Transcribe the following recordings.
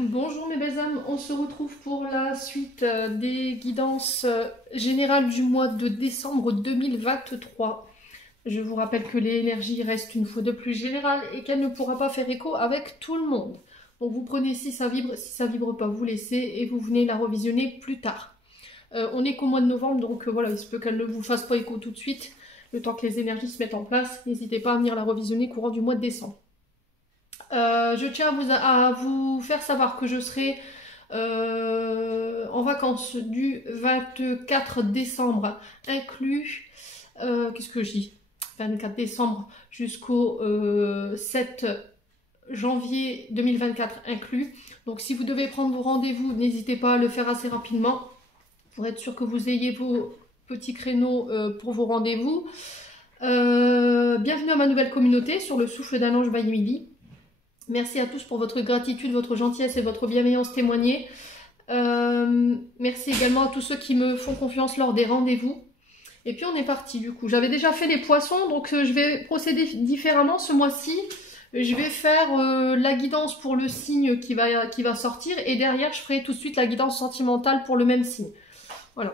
Bonjour mes belles âmes, on se retrouve pour la suite des guidances générales du mois de décembre 2023. Je vous rappelle que l'énergie reste une fois de plus générale et qu'elle ne pourra pas faire écho avec tout le monde. Donc vous prenez si ça vibre pas, vous laissez et vous venez la revisionner plus tard. On est qu'au mois de novembre, donc voilà, il se peut qu'elle ne vous fasse pas écho tout de suite. Le temps que les énergies se mettent en place, n'hésitez pas à venir la revisionner courant du mois de décembre. Je tiens à vous faire savoir que je serai en vacances du 24 décembre inclus, qu'est-ce que je dis, 24 décembre jusqu'au 7 janvier 2024 inclus. Donc si vous devez prendre vos rendez-vous, n'hésitez pas à le faire assez rapidement pour être sûr que vous ayez vos petits créneaux pour vos rendez-vous. Bienvenue à ma nouvelle communauté sur le souffle d'un ange by Emily. Merci à tous pour votre gratitude, votre gentillesse et votre bienveillance témoignée. Merci également à tous ceux qui me font confiance lors des rendez-vous. Et puis on est parti du coup. J'avais déjà fait les poissons, donc je vais procéder différemment ce mois-ci. Je vais faire la guidance pour le signe qui va sortir. Et derrière, je ferai tout de suite la guidance sentimentale pour le même signe. Voilà.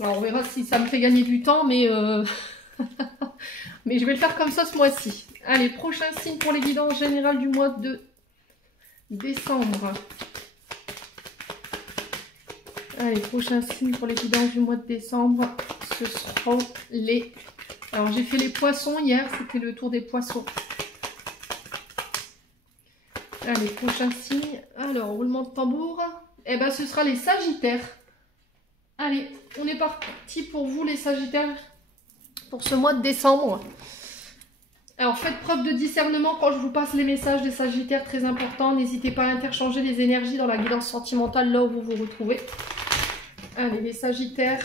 Alors on verra si ça me fait gagner du temps, mais, mais je vais le faire comme ça ce mois-ci. Allez, prochain signe pour les guidances générales du mois de décembre. Allez, prochain signe pour les guidances du mois de décembre, ce seront les... Alors, j'ai fait les poissons hier, c'était le tour des poissons. Allez, prochain signe. Alors, roulement de tambour. Eh ben, ce sera les sagittaires. Allez, on est parti pour vous, les sagittaires, pour ce mois de décembre. Alors faites preuve de discernement quand je vous passe les messages des sagittaires, très important. N'hésitez pas à interchanger les énergies dans la guidance sentimentale là où vous vous retrouvez. Allez les sagittaires.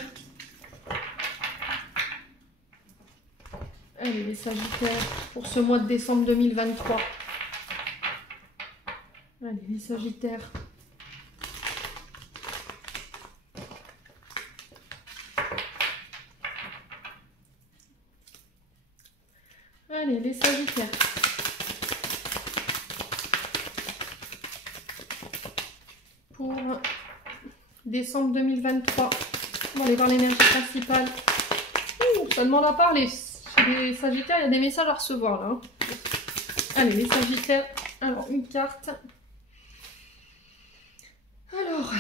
Allez les sagittaires pour ce mois de décembre 2023. Allez les sagittaires. Allez, les sagittaires. Pour décembre 2023. On va aller voir l'énergie principale. Ouh, ça demande à parler. Chez les sagittaires, il y a des messages à recevoir là. Hein. Allez, les sagittaires. Alors, une carte. Alors.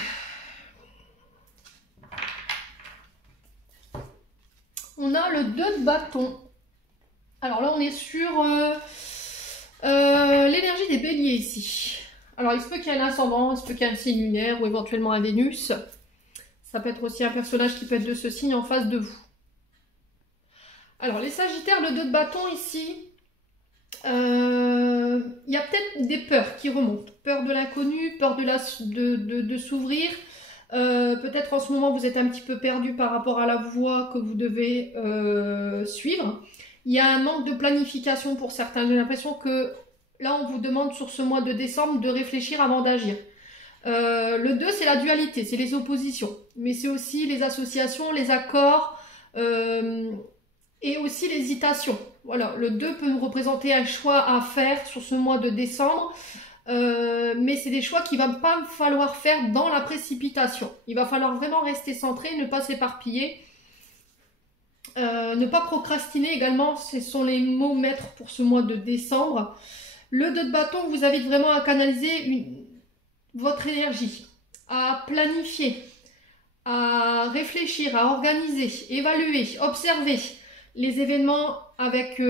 On a le 2 de bâton. Alors là, on est sur l'énergie des béliers ici. Alors, il se peut qu'il y ait un ascendant, il se peut qu'il y ait un signe lunaire ou éventuellement un Vénus. Ça peut être aussi un personnage qui peut être de ce signe en face de vous. Alors, les sagittaires, le 2 de bâton ici, il y a peut-être des peurs qui remontent. Peur de l'inconnu, peur de s'ouvrir. Peut-être en ce moment, vous êtes un petit peu perdu par rapport à la voie que vous devez suivre. Il y a un manque de planification pour certains. J'ai l'impression que là, on vous demande sur ce mois de décembre de réfléchir avant d'agir. Le 2, c'est la dualité, c'est les oppositions. Mais c'est aussi les associations, les accords et aussi l'hésitation. Voilà, le 2 peut nous représenter un choix à faire sur ce mois de décembre. Mais c'est des choix qu'il ne va pas falloir faire dans la précipitation. Il va falloir vraiment rester centré, ne pas s'éparpiller. Ne pas procrastiner également, ce sont les mots maîtres pour ce mois de décembre. Le 2 de bâton vous invite vraiment à canaliser votre énergie, à planifier, à réfléchir, à organiser, évaluer, observer les événements avec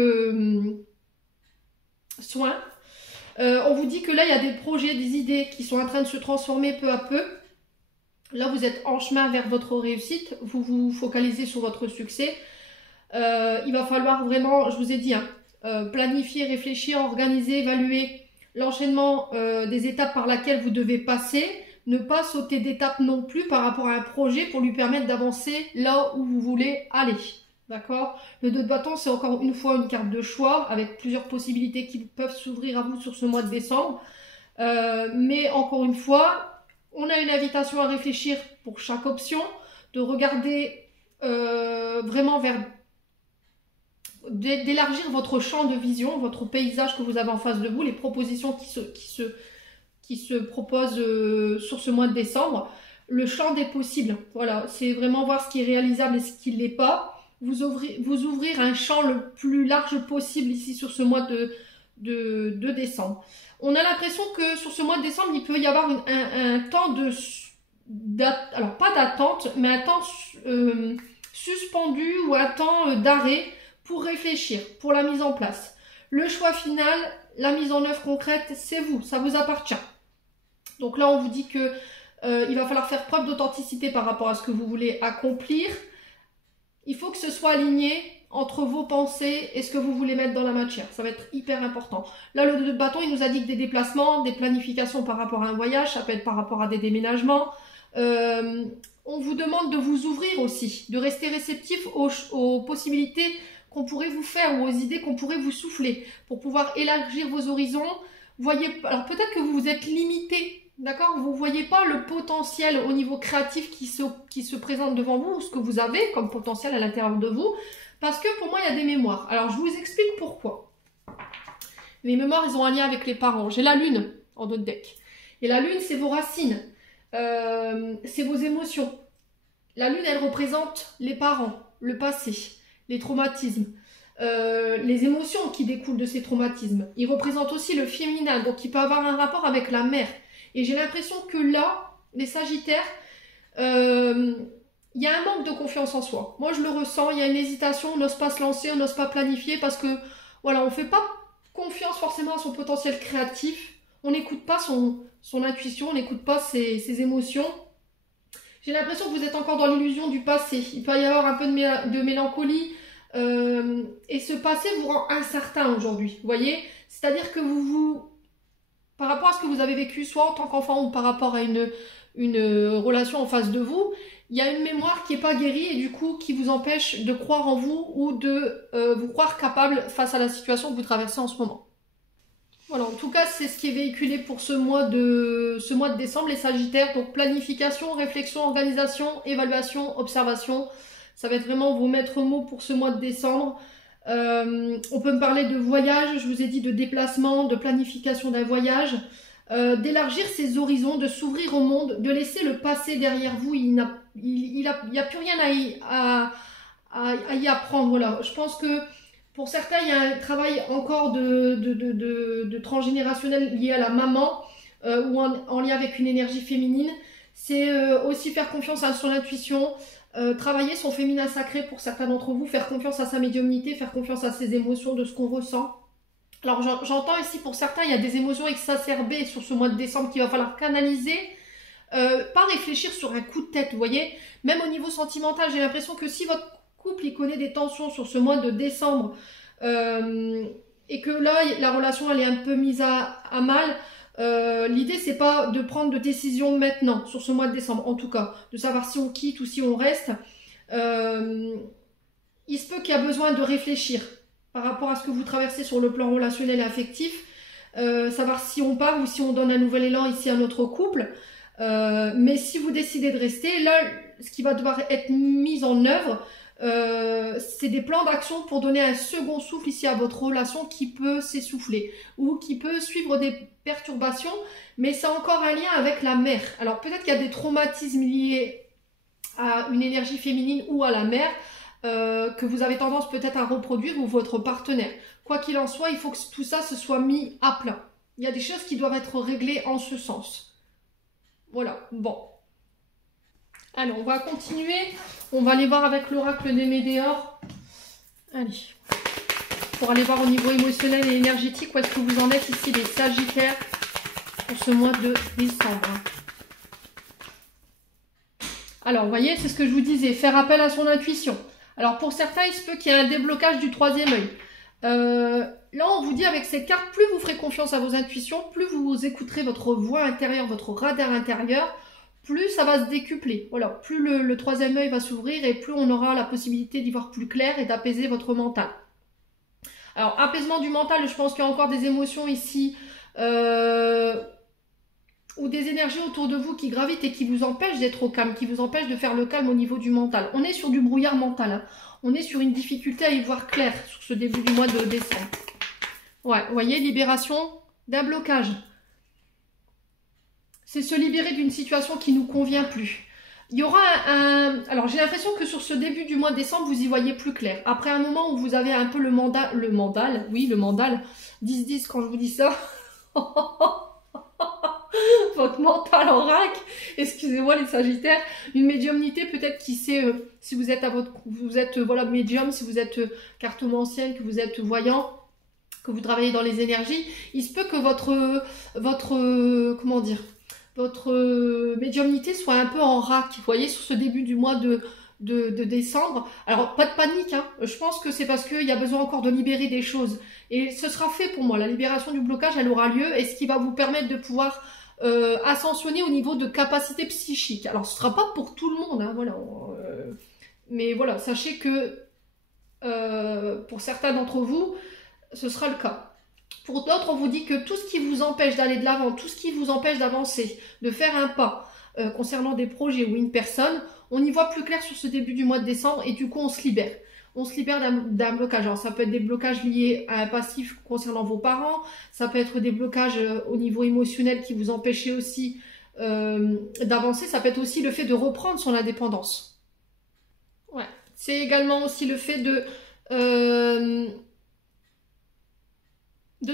soin. On vous dit que là, il y a des projets, des idées qui sont en train de se transformer peu à peu. Là, vous êtes en chemin vers votre réussite. Vous vous focalisez sur votre succès. Il va falloir vraiment, je vous ai dit, planifier, réfléchir, organiser, évaluer l'enchaînement des étapes par lesquelles vous devez passer. Ne pas sauter d'étape non plus par rapport à un projet pour lui permettre d'avancer là où vous voulez aller. D'accord? Le 2 de bâton, c'est encore une fois une carte de choix avec plusieurs possibilités qui peuvent s'ouvrir à vous sur ce mois de décembre. Mais encore une fois, on a une invitation à réfléchir pour chaque option, de regarder vraiment vers... d'élargir votre champ de vision, votre paysage que vous avez en face de vous, les propositions qui qui se propose sur ce mois de décembre. Le champ des possibles, voilà, c'est vraiment voir ce qui est réalisable et ce qui ne l'est pas. Vous ouvrir un champ le plus large possible ici sur ce mois de décembre. On a l'impression que sur ce mois de décembre, il peut y avoir un temps alors pas d'attente, mais un temps suspendu ou un temps d'arrêt pour réfléchir, pour la mise en place. Le choix final, la mise en œuvre concrète, c'est vous, ça vous appartient. Donc là, on vous dit que il va falloir faire preuve d'authenticité par rapport à ce que vous voulez accomplir. Il faut que ce soit aligné entre vos pensées et ce que vous voulez mettre dans la matière. Ça va être hyper important. Là, le bâton, il nous a dit que des déplacements, des planifications par rapport à un voyage, ça peut être par rapport à des déménagements. On vous demande de vous ouvrir aussi, de rester réceptif aux possibilités qu'on pourrait vous faire ou aux idées qu'on pourrait vous souffler pour pouvoir élargir vos horizons. Alors peut-être que vous vous êtes limité. D'accord, vous ne voyez pas le potentiel au niveau créatif qui se présente devant vous, ou ce que vous avez comme potentiel à l'intérieur de vous, parce que pour moi, il y a des mémoires. Alors, je vous explique pourquoi. Les mémoires, ils ont un lien avec les parents. J'ai la lune en dos de deck. Et la lune, c'est vos racines, c'est vos émotions. La lune, elle représente les parents, le passé, les traumatismes, les émotions qui découlent de ces traumatismes. Il représente aussi le féminin, donc il peut avoir un rapport avec la mère. Et j'ai l'impression que là, les Sagittaires, il y a un manque de confiance en soi. Moi, je le ressens, il y a une hésitation, on n'ose pas se lancer, on n'ose pas planifier parce que, voilà, on ne fait pas confiance forcément à son potentiel créatif. On n'écoute pas son intuition, on n'écoute pas ses émotions. J'ai l'impression que vous êtes encore dans l'illusion du passé. Il peut y avoir un peu de mélancolie. Et ce passé vous rend incertain aujourd'hui, vous voyez. C'est-à-dire que par rapport à ce que vous avez vécu, soit en tant qu'enfant ou par rapport à une relation en face de vous, il y a une mémoire qui n'est pas guérie et du coup qui vous empêche de croire en vous ou de vous croire capable face à la situation que vous traversez en ce moment. Voilà, en tout cas, c'est ce qui est véhiculé pour ce mois de décembre, les Sagittaires. Donc planification, réflexion, organisation, évaluation, observation. Ça va être vraiment vos maîtres mots pour ce mois de décembre. On peut me parler de voyage, je vous ai dit de déplacement, de planification d'un voyage, d'élargir ses horizons, de s'ouvrir au monde, de laisser le passé derrière vous. Il n'y a plus rien à y apprendre. Voilà. Je pense que pour certains, il y a un travail encore de transgénérationnel lié à la maman ou en lien avec une énergie féminine. C'est aussi faire confiance à son intuition. Travailler son féminin sacré pour certains d'entre vous, faire confiance à sa médiumnité, faire confiance à ses émotions, de ce qu'on ressent. Alors j'entends ici pour certains, il y a des émotions exacerbées sur ce mois de décembre qu'il va falloir canaliser, pas réfléchir sur un coup de tête, vous voyez. Même au niveau sentimental, j'ai l'impression que si votre couple il connaît des tensions sur ce mois de décembre et que là la relation elle est un peu mise à mal, l'idée c'est pas de prendre de décision maintenant sur ce mois de décembre, en tout cas de savoir si on quitte ou si on reste. Il se peut qu'il y a besoin de réfléchir par rapport à ce que vous traversez sur le plan relationnel et affectif, savoir si on part ou si on donne un nouvel élan ici à notre couple. Mais si vous décidez de rester, là ce qui va devoir être mis en œuvre, c'est des plans d'action pour donner un second souffle ici à votre relation qui peut s'essouffler ou qui peut suivre des perturbations, mais c'est encore un lien avec la mère. Alors peut-être qu'il y a des traumatismes liés à une énergie féminine ou à la mère que vous avez tendance peut-être à reproduire ou votre partenaire. Quoi qu'il en soit, il faut que tout ça se soit mis à plat. Il y a des choses qui doivent être réglées en ce sens. Voilà, bon. Alors, on va continuer. On va aller voir avec l'oracle des Médéors. Allez. Pour aller voir au niveau émotionnel et énergétique où est-ce que vous en êtes ici, les Sagittaires, pour ce mois de décembre. Alors, vous voyez, c'est ce que je vous disais, faire appel à son intuition. Alors, pour certains, il se peut qu'il y ait un déblocage du troisième œil. Là, on vous dit avec cette carte, plus vous ferez confiance à vos intuitions, plus vous écouterez votre voix intérieure, votre radar intérieur, plus ça va se décupler. Voilà, plus le troisième œil va s'ouvrir et plus on aura la possibilité d'y voir plus clair et d'apaiser votre mental. Alors, apaisement du mental, je pense qu'il y a encore des émotions ici ou des énergies autour de vous qui gravitent et qui vous empêchent d'être au calme, qui vous empêchent de faire le calme au niveau du mental. On est sur du brouillard mental, hein. On est sur une difficulté à y voir clair sur ce début du mois de décembre. Ouais, vous voyez, libération d'un blocage. c'est se libérer d'une situation qui ne nous convient plus. Il y aura alors j'ai l'impression que sur ce début du mois de décembre, vous y voyez plus clair. Après un moment où vous avez un peu le mandal, oui, le mandal, 10-10 quand je vous dis ça. Votre mental en vrac, excusez-moi les sagittaires, une médiumnité peut-être qui sait, si vous êtes voilà, médium, si vous êtes cartomancienne, que vous êtes voyant, que vous travaillez dans les énergies, il se peut que comment dire, votre médiumnité soit un peu en vrac, vous voyez, sur ce début du mois de décembre. Alors, pas de panique, hein. Je pense que c'est parce qu'il y a besoin encore de libérer des choses. Et ce sera fait pour moi. La libération du blocage, elle aura lieu, et ce qui va vous permettre de pouvoir ascensionner au niveau de capacité psychique. Alors, ce ne sera pas pour tout le monde, hein, voilà. Mais voilà, sachez que pour certains d'entre vous, ce sera le cas. Pour d'autres, on vous dit que tout ce qui vous empêche d'aller de l'avant, tout ce qui vous empêche d'avancer, de faire un pas concernant des projets ou une personne, on y voit plus clair sur ce début du mois de décembre et du coup, on se libère. On se libère d'un blocage. Alors, ça peut être des blocages liés à un passif concernant vos parents, ça peut être des blocages au niveau émotionnel qui vous empêchaient aussi d'avancer, ça peut être aussi le fait de reprendre son indépendance. Ouais. C'est également aussi le fait de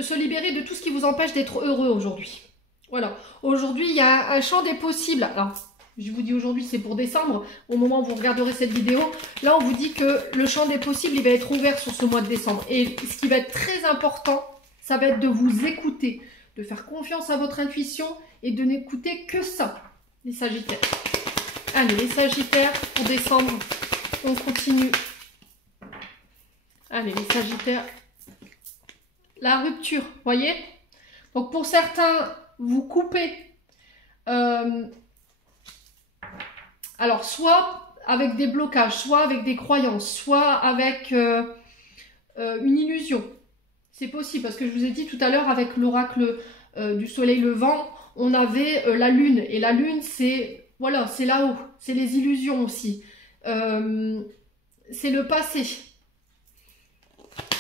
se libérer de tout ce qui vous empêche d'être heureux aujourd'hui. Voilà. Aujourd'hui, il y a un champ des possibles. Alors, je vous dis aujourd'hui, c'est pour décembre. Au moment où vous regarderez cette vidéo, là, on vous dit que le champ des possibles, il va être ouvert sur ce mois de décembre. Et ce qui va être très important, ça va être de vous écouter, de faire confiance à votre intuition et de n'écouter que ça, les Sagittaires. Allez, les Sagittaires, pour décembre, on continue. Allez, les Sagittaires. La rupture, voyez. Donc, pour certains, vous coupez. Alors, soit avec des blocages, soit avec des croyances, soit avec une illusion. C'est possible, parce que je vous ai dit tout à l'heure, avec l'oracle du soleil levant, on avait la lune. Et la lune, c'est, voilà, c'est là-haut. C'est les illusions aussi. C'est le passé.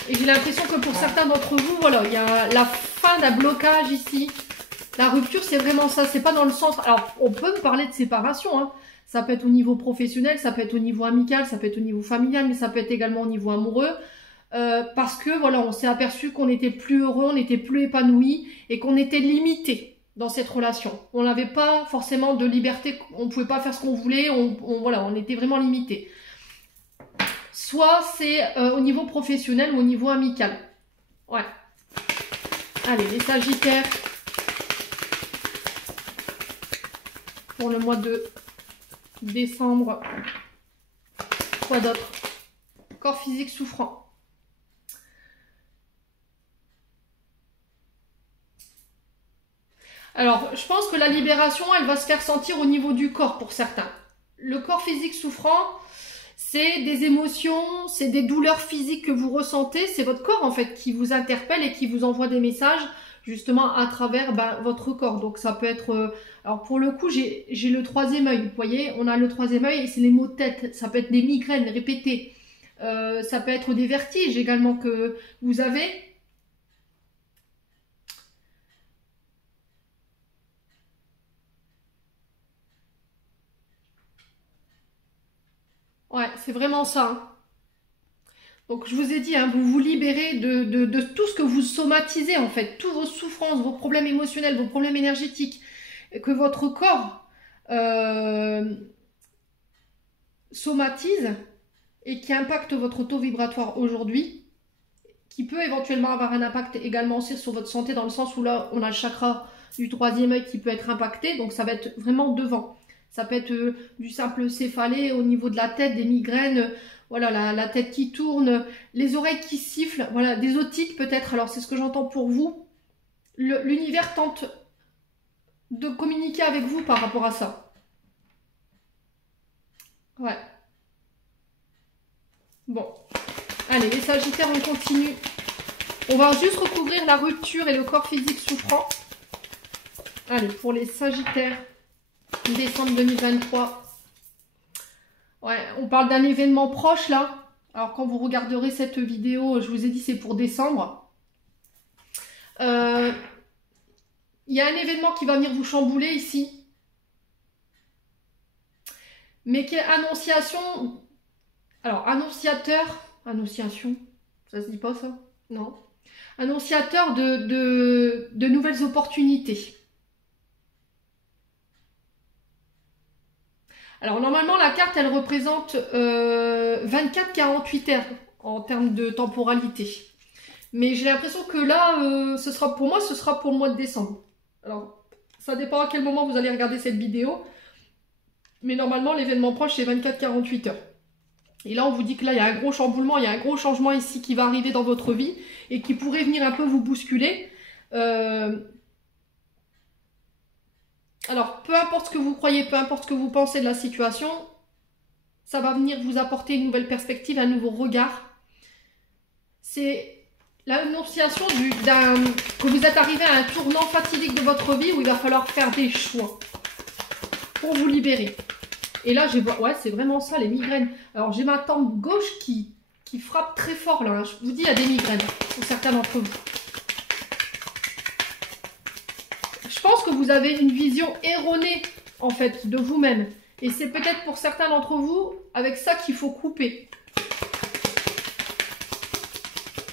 Et j'ai l'impression que pour certains d'entre vous, voilà, il y a la fin d'un blocage ici. La rupture, c'est vraiment ça. C'est pas dans le sens... Alors, on peut me parler de séparation, hein. Ça peut être au niveau professionnel, ça peut être au niveau amical, ça peut être au niveau familial, mais ça peut être également au niveau amoureux. Parce que, voilà, on s'est aperçu qu'on n'était plus heureux, on n'était plus épanoui et qu'on était limité dans cette relation. On n'avait pas forcément de liberté, on ne pouvait pas faire ce qu'on voulait, voilà, on était vraiment limité. Soit c'est au niveau professionnel ou au niveau amical. Ouais. Allez, les Sagittaires. Pour le mois de décembre. Quoi d'autre? Corps physique souffrant. Alors, je pense que la libération, elle va se faire sentir au niveau du corps pour certains. Le corps physique souffrant, c'est des émotions, c'est des douleurs physiques que vous ressentez. C'est votre corps, en fait, qui vous interpelle et qui vous envoie des messages, justement, à travers votre corps. Donc, ça peut être... alors, pour le coup, j'ai le troisième œil. Vous voyez, on a le troisième œil et c'est les maux de tête. Ça peut être des migraines répétées. Ça peut être des vertiges également que vous avez. Ouais, c'est vraiment ça. Hein. Donc, je vous ai dit, hein, vous vous libérez de tout ce que vous somatisez, en fait. Toutes vos souffrances, vos problèmes émotionnels, vos problèmes énergétiques. Que votre corps somatise et qui impacte votre taux vibratoire aujourd'hui, qui peut éventuellement avoir un impact également aussi sur votre santé, dans le sens où là, on a le chakra du troisième œil qui peut être impacté. Donc, ça va être vraiment devant. Ça peut être du simple céphalée au niveau de la tête, des migraines, voilà, la tête qui tourne, les oreilles qui sifflent, voilà, des otites peut-être. Alors, c'est ce que j'entends pour vous. L'univers tente de communiquer avec vous par rapport à ça. Ouais. Bon. Allez, les Sagittaires, on continue. On va juste recouvrir la rupture et le corps physique souffrant. Allez, pour les Sagittaires, décembre 2023. Ouais, on parle d'un événement proche là. Alors quand vous regarderez cette vidéo, je vous ai dit c'est pour décembre. Il y a un événement qui va venir vous chambouler ici. Mais qui est annonciation. Alors, annonciation. Ça se dit pas ça? Non. Annonciateur de nouvelles opportunités. Alors, normalement, la carte, elle représente 24-48 heures en termes de temporalité. Mais j'ai l'impression que là, ce sera pour moi, ce sera pour le mois de décembre. Alors, ça dépend à quel moment vous allez regarder cette vidéo. Mais normalement, l'événement proche, c'est 24-48 heures. Et là, on vous dit que là, il y a un gros chamboulement, il y a un gros changement ici qui va arriver dans votre vie et qui pourrait venir un peu vous bousculer. Alors, peu importe ce que vous croyez, peu importe ce que vous pensez de la situation, ça va venir vous apporter une nouvelle perspective, un nouveau regard. C'est l'annonciation que vous êtes arrivé à un tournant fatidique de votre vie où il va falloir faire des choix pour vous libérer. Et là, ouais, c'est vraiment ça, les migraines. Alors, j'ai ma tempe gauche qui frappe très fort, là. Je vous dis, il y a des migraines pour certains d'entre vous. Je pense que vous avez une vision erronée, en fait, de vous-même. Et c'est peut-être pour certains d'entre vous, avec ça qu'il faut couper.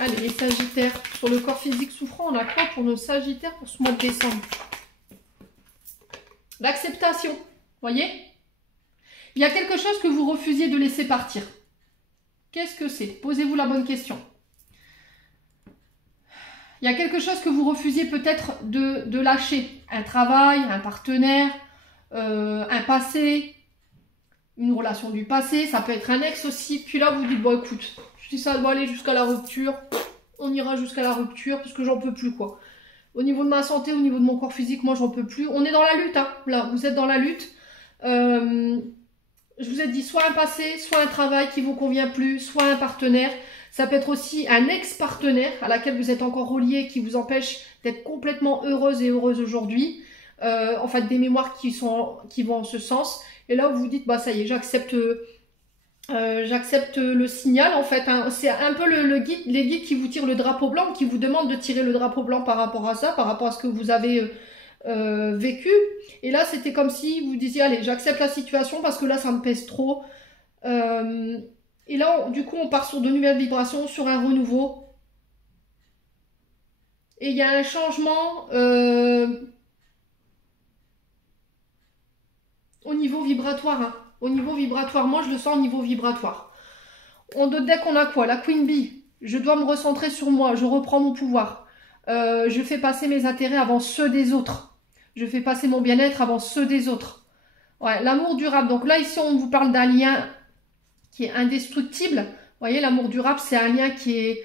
Allez, les Sagittaires. Sur le corps physique souffrant, on a quoi pour nos Sagittaires pour ce mois de décembre? L'acceptation, voyez? Il y a quelque chose que vous refusiez de laisser partir. Qu'est-ce que c'est? Posez-vous la bonne question. Il y a quelque chose que vous refusiez peut-être de lâcher. Un travail, un partenaire, un passé, une relation du passé. Ça peut être un ex aussi. Puis là, vous dites, bon écoute, si ça doit aller jusqu'à la rupture, on ira jusqu'à la rupture parce que j'en peux plus quoi. Au niveau de ma santé, au niveau de mon corps physique, moi j'en peux plus. On est dans la lutte, hein. Là, vous êtes dans la lutte. Je vous ai dit soit un passé, soit un travail qui vous convient plus, soit un partenaire. Ça peut être aussi un ex-partenaire à laquelle vous êtes encore relié, qui vous empêche d'être complètement heureuse et heureuse aujourd'hui. En fait, des mémoires qui vont en ce sens. Et là, vous vous dites, bah ça y est, j'accepte le signal. En fait, hein. C'est un peu les guides qui vous tirent le drapeau blanc, qui vous demandent de tirer le drapeau blanc par rapport à ça, par rapport à ce que vous avez vécu. Et là, c'était comme si vous disiez, allez, j'accepte la situation parce que là, ça me pèse trop. Et là, du coup, on part sur de nouvelles vibrations, sur un renouveau. Et il y a un changement au niveau vibratoire. Hein. Au niveau vibratoire, moi, je le sens au niveau vibratoire. En deux decks, on a quoi? La Queen Bee. Je dois me recentrer sur moi. Je reprends mon pouvoir. Je fais passer mes intérêts avant ceux des autres. Je fais passer mon bien-être avant ceux des autres. Ouais, l'amour durable. Donc là, ici, on vous parle d'un lien qui est indestructible. Vous voyez, l'amour durable, c'est un lien qui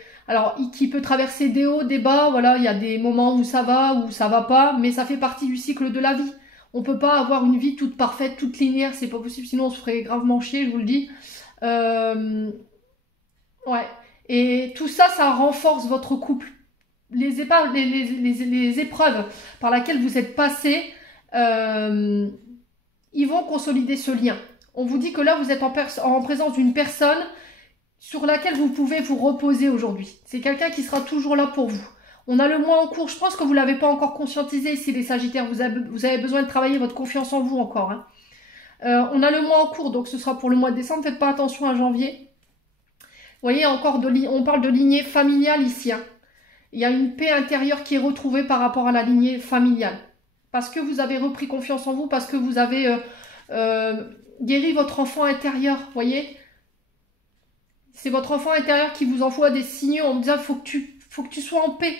peut traverser des hauts, des bas. Voilà, il y a des moments où ça va pas, mais ça fait partie du cycle de la vie. On peut pas avoir une vie toute parfaite, toute linéaire, c'est pas possible, sinon on se ferait gravement chier, je vous le dis. Ouais. Et tout ça, ça renforce votre couple. Les épreuves par lesquelles vous êtes passé, ils vont consolider ce lien. On vous dit que là, vous êtes en présence d'une personne sur laquelle vous pouvez vous reposer aujourd'hui. C'est quelqu'un qui sera toujours là pour vous. On a le mois en cours. Je pense que vous ne l'avez pas encore conscientisé ici, les Sagittaires. Vous avez besoin de travailler votre confiance en vous encore. Hein. On a le mois en cours, donc ce sera pour le mois de décembre. Faites pas attention à janvier. Vous voyez, encore on parle de lignée familiale ici. Hein. Il y a une paix intérieure qui est retrouvée par rapport à la lignée familiale. Parce que vous avez repris confiance en vous, parce que vous avez guéri votre enfant intérieur, vous voyez. C'est votre enfant intérieur qui vous envoie des signaux en disant faut que tu sois en paix.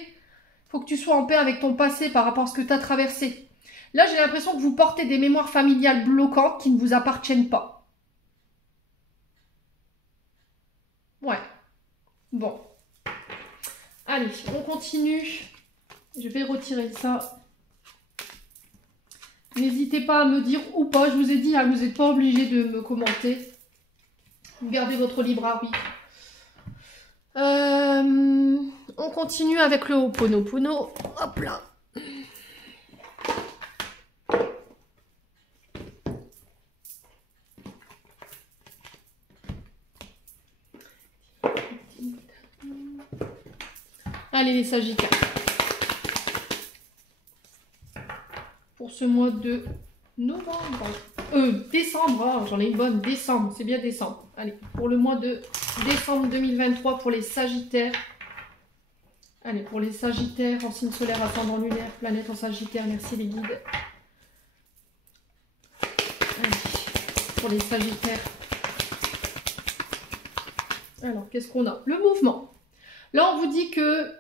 Faut que tu sois en paix avec ton passé par rapport à ce que tu as traversé. Là, j'ai l'impression que vous portez des mémoires familiales bloquantes qui ne vous appartiennent pas. Ouais. Bon. Allez, on continue. Je vais retirer ça. N'hésitez pas à me dire ou pas. Je vous ai dit, hein, vous n'êtes pas obligé de me commenter. Vous gardez votre libre arbitre. On continue avec le Ho'oponopono. Hop là. Allez les Sagittaires. ce mois de novembre. Décembre, oh, j'en ai une bonne, décembre, c'est bien décembre. Allez, pour le mois de décembre 2023 pour les Sagittaires. Allez, pour les Sagittaires, en signe solaire, ascendant lunaire, planète en Sagittaire, merci les guides. Allez, pour les Sagittaires. Alors, qu'est-ce qu'on a? Le mouvement. Là, on vous dit que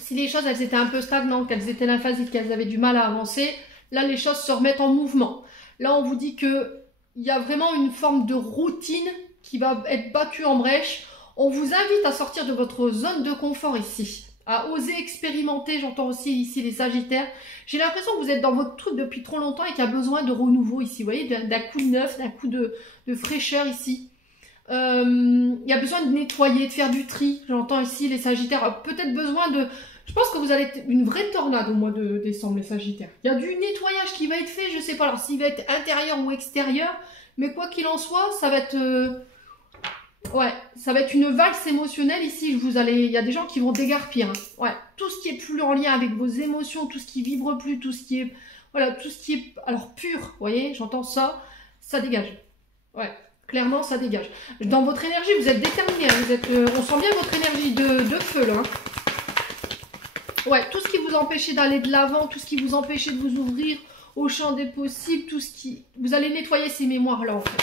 si les choses, elles étaient un peu stagnantes, qu'elles étaient lymphatiques, qu'elles avaient du mal à avancer, là, les choses se remettent en mouvement. Là, on vous dit qu'il y a vraiment une forme de routine qui va être battue en brèche. On vous invite à sortir de votre zone de confort ici, à oser expérimenter. J'entends aussi ici les Sagittaires. J'ai l'impression que vous êtes dans votre truc depuis trop longtemps et qu'il y a besoin de renouveau ici. Vous voyez, d'un coup de neuf, d'un coup de fraîcheur ici. Il y a besoin de nettoyer, de faire du tri. J'entends ici les Sagittaires. Peut-être besoin de... Je pense que vous allez être une vraie tornade au mois de décembre, les Sagittaires. Il y a du nettoyage qui va être fait, je sais pas alors s'il va être intérieur ou extérieur. Mais quoi qu'il en soit, ça va être... Ouais, ça va être une valse émotionnelle ici. Il y a des gens qui vont dégarpir. Hein. Ouais, tout ce qui est plus en lien avec vos émotions, tout ce qui vibre plus, tout ce qui est... Voilà, tout ce qui est... Alors pur, vous voyez, j'entends ça, ça dégage. Ouais. Clairement, ça dégage. Dans votre énergie, vous êtes déterminé. Hein, on sent bien votre énergie de feu, là. Hein. Ouais, tout ce qui vous empêchait d'aller de l'avant, tout ce qui vous empêchait de vous ouvrir au champ des possibles, tout ce qui... Vous allez nettoyer ces mémoires-là, en fait.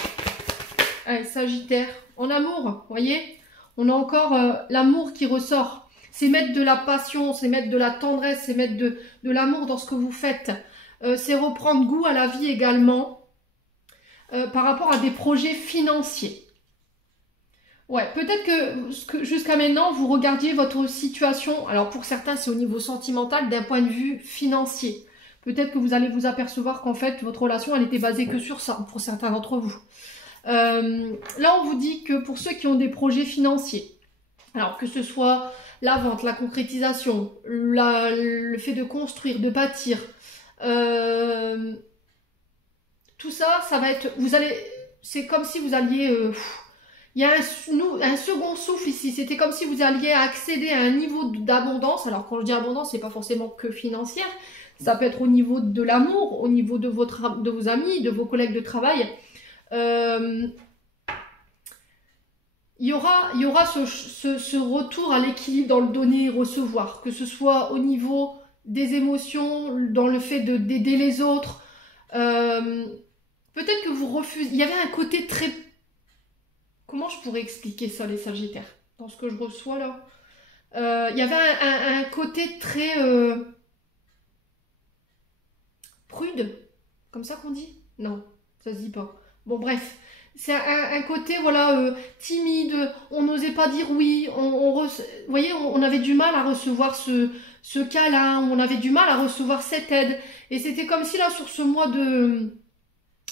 Allez, Sagittaire. En amour, vous voyez, on a encore l'amour qui ressort. C'est mettre de la passion, c'est mettre de la tendresse, c'est mettre de l'amour dans ce que vous faites. C'est reprendre goût à la vie également. Par rapport à des projets financiers. Ouais, peut-être que jusqu'à maintenant, vous regardiez votre situation, alors pour certains, c'est au niveau sentimental, d'un point de vue financier. Peut-être que vous allez vous apercevoir qu'en fait, votre relation, elle était basée que sur ça, pour certains d'entre vous. Là, on vous dit que pour ceux qui ont des projets financiers, alors que ce soit la vente, la concrétisation, le fait de construire, de bâtir, tout ça, ça va être... C'est comme si vous alliez... il y a un second souffle ici. C'était comme si vous alliez accéder à un niveau d'abondance. Alors, quand je dis abondance, c'est pas forcément que financière. Ça peut être au niveau de l'amour, au niveau de vos amis, de vos collègues de travail. Il y aura ce retour à l'équilibre dans le donner et recevoir. Que ce soit au niveau des émotions, dans le fait d'aider les autres. Peut-être que vous refusez. Il y avait un côté très... Comment je pourrais expliquer ça, les Sagittaires? Dans ce que je reçois là. Il y avait un côté très... prude. Comme ça qu'on dit? Non, ça se dit pas. Bon, bref. C'est un côté, voilà, timide. On n'osait pas dire oui. Vous voyez, on avait du mal à recevoir ce câlin. On avait du mal à recevoir cette aide. Et c'était comme si là, sur ce mois de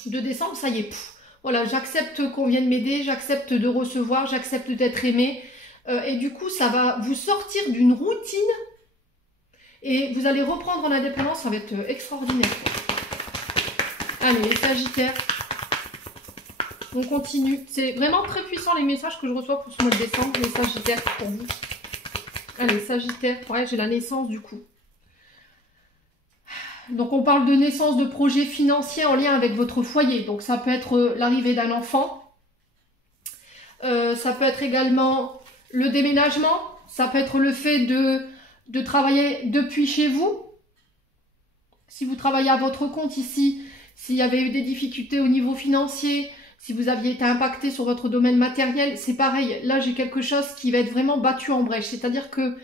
décembre, ça y est, voilà, j'accepte qu'on vienne m'aider, j'accepte de recevoir, j'accepte d'être aimé. Et du coup, ça va vous sortir d'une routine et vous allez reprendre en indépendance, ça va être extraordinaire. Allez, les Sagittaires, on continue. C'est vraiment très puissant les messages que je reçois pour ce mois de décembre, les Sagittaires, pour vous. Allez, Sagittaire, ouais, j'ai la naissance du coup. Donc on parle de naissance de projets financiers en lien avec votre foyer. Donc ça peut être l'arrivée d'un enfant. Ça peut être également le déménagement. Ça peut être le fait de travailler depuis chez vous. Si vous travaillez à votre compte ici, s'il y avait eu des difficultés au niveau financier, si vous aviez été impacté sur votre domaine matériel, c'est pareil. Là, j'ai quelque chose qui va être vraiment battu en brèche. C'est-à-dire que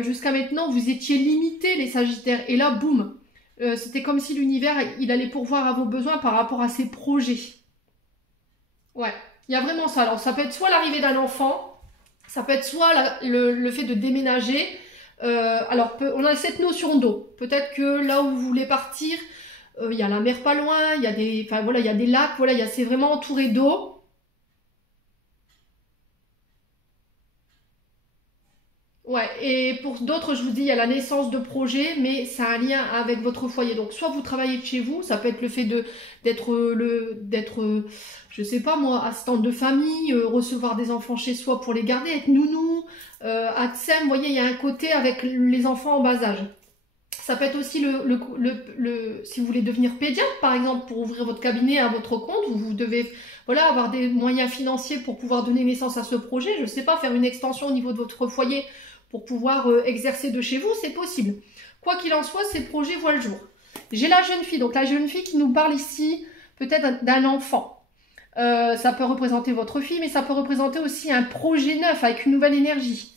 jusqu'à maintenant, vous étiez limité les Sagittaires. Et là, boum. C'était comme si l'univers, il allait pourvoir à vos besoins par rapport à ses projets. Ouais, il y a vraiment ça. Alors, ça peut être soit l'arrivée d'un enfant, ça peut être soit le fait de déménager. Alors, on a cette notion d'eau. Peut-être que là où vous voulez partir, il y a la mer pas loin, il y a des, enfin, voilà, il y a des lacs, voilà, c'est vraiment entouré d'eau. Ouais, et pour d'autres, je vous dis, il y a la naissance de projets, mais ça a un lien avec votre foyer. Donc, soit vous travaillez de chez vous, ça peut être le fait d'être, je sais pas moi, assistante de famille, recevoir des enfants chez soi pour les garder, être nounou, ATSEM, vous voyez, il y a un côté avec les enfants en bas âge. Ça peut être aussi si vous voulez devenir pédiatre, par exemple, pour ouvrir votre cabinet à votre compte, vous devez voilà, avoir des moyens financiers pour pouvoir donner naissance à ce projet. Je ne sais pas, faire une extension au niveau de votre foyer pour pouvoir exercer de chez vous, c'est possible. Quoi qu'il en soit, ces projets voient le jour. J'ai la jeune fille, donc la jeune fille qui nous parle ici peut-être d'un enfant. Ça peut représenter votre fille, mais ça peut représenter aussi un projet neuf avec une nouvelle énergie.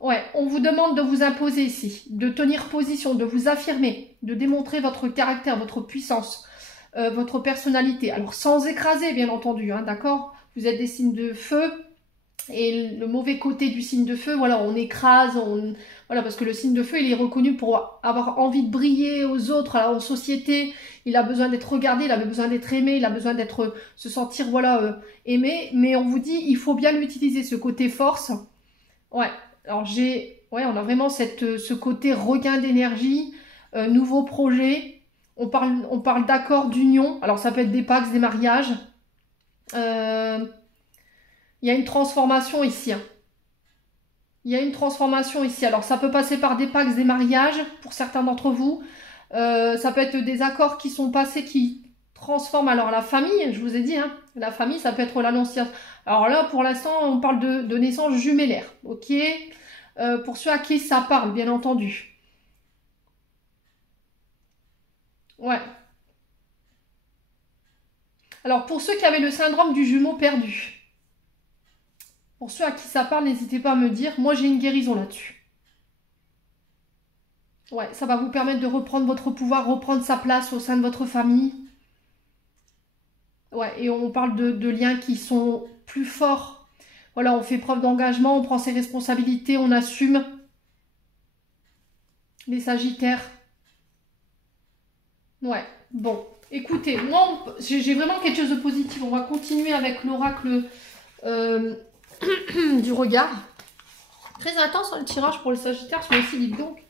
Ouais, on vous demande de vous imposer ici, de tenir position, de vous affirmer, de démontrer votre caractère, votre puissance, votre personnalité. Alors sans écraser, bien entendu, hein, d'accord? Vous êtes des signes de feu. Et le mauvais côté du signe de feu, voilà, on écrase, voilà, parce que le signe de feu, il est reconnu pour avoir envie de briller aux autres, en société. Il a besoin d'être regardé, il a besoin d'être aimé, il a besoin d'être, se sentir, voilà, aimé. Mais on vous dit, il faut bien l'utiliser, ce côté force. Ouais, alors ouais, on a vraiment ce côté regain d'énergie, nouveau projet. On parle d'accord, d'union. Alors ça peut être des pactes, des mariages. Il y a une transformation ici. Hein. Il y a une transformation ici. Alors, ça peut passer par des pactes, des mariages, pour certains d'entre vous. Ça peut être des accords qui sont passés, qui transforment. Alors, la famille, je vous ai dit, hein, la famille, ça peut être l'annonciation. Alors là, pour l'instant, on parle de naissance jumellaire. Ok, pour ceux à qui ça parle, bien entendu. Ouais. Alors, pour ceux qui avaient le syndrome du jumeau perdu. Pour ceux à qui ça parle, n'hésitez pas à me dire. Moi, j'ai une guérison là-dessus. Ouais, ça va vous permettre de reprendre votre pouvoir, reprendre sa place au sein de votre famille. Ouais, et on parle de liens qui sont plus forts. Voilà, on fait preuve d'engagement, on prend ses responsabilités, on assume. Les Sagittaires. Ouais, bon. Écoutez, moi, j'ai vraiment quelque chose de positif. On va continuer avec l'oracle... du regard. Très intense le tirage pour les Sagittaires, sur aussi, dites donc.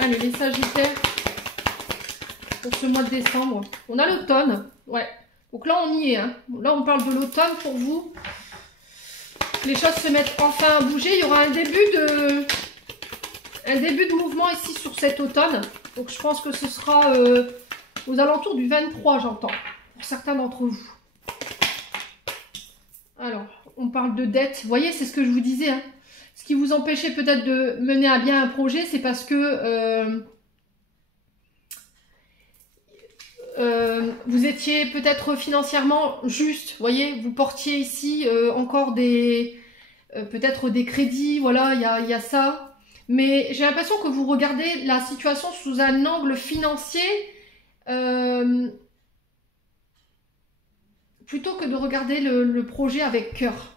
Allez, les Sagittaires, pour ce mois de décembre. On a l'automne, ouais. Donc là, on y est. Hein. Là, on parle de l'automne pour vous. Les choses se mettent enfin à bouger. Il y aura un début de mouvement ici sur cet automne. Donc, je pense que ce sera aux alentours du 23, j'entends, pour certains d'entre vous. Alors, on parle de dette. Vous voyez, c'est ce que je vous disais. Hein. Ce qui vous empêchait peut-être de mener à bien un projet, c'est parce que vous étiez peut-être financièrement juste. Vous voyez, vous portiez ici encore peut-être des crédits. Voilà, il y a ça. Mais j'ai l'impression que vous regardez la situation sous un angle financier plutôt que de regarder le projet avec cœur.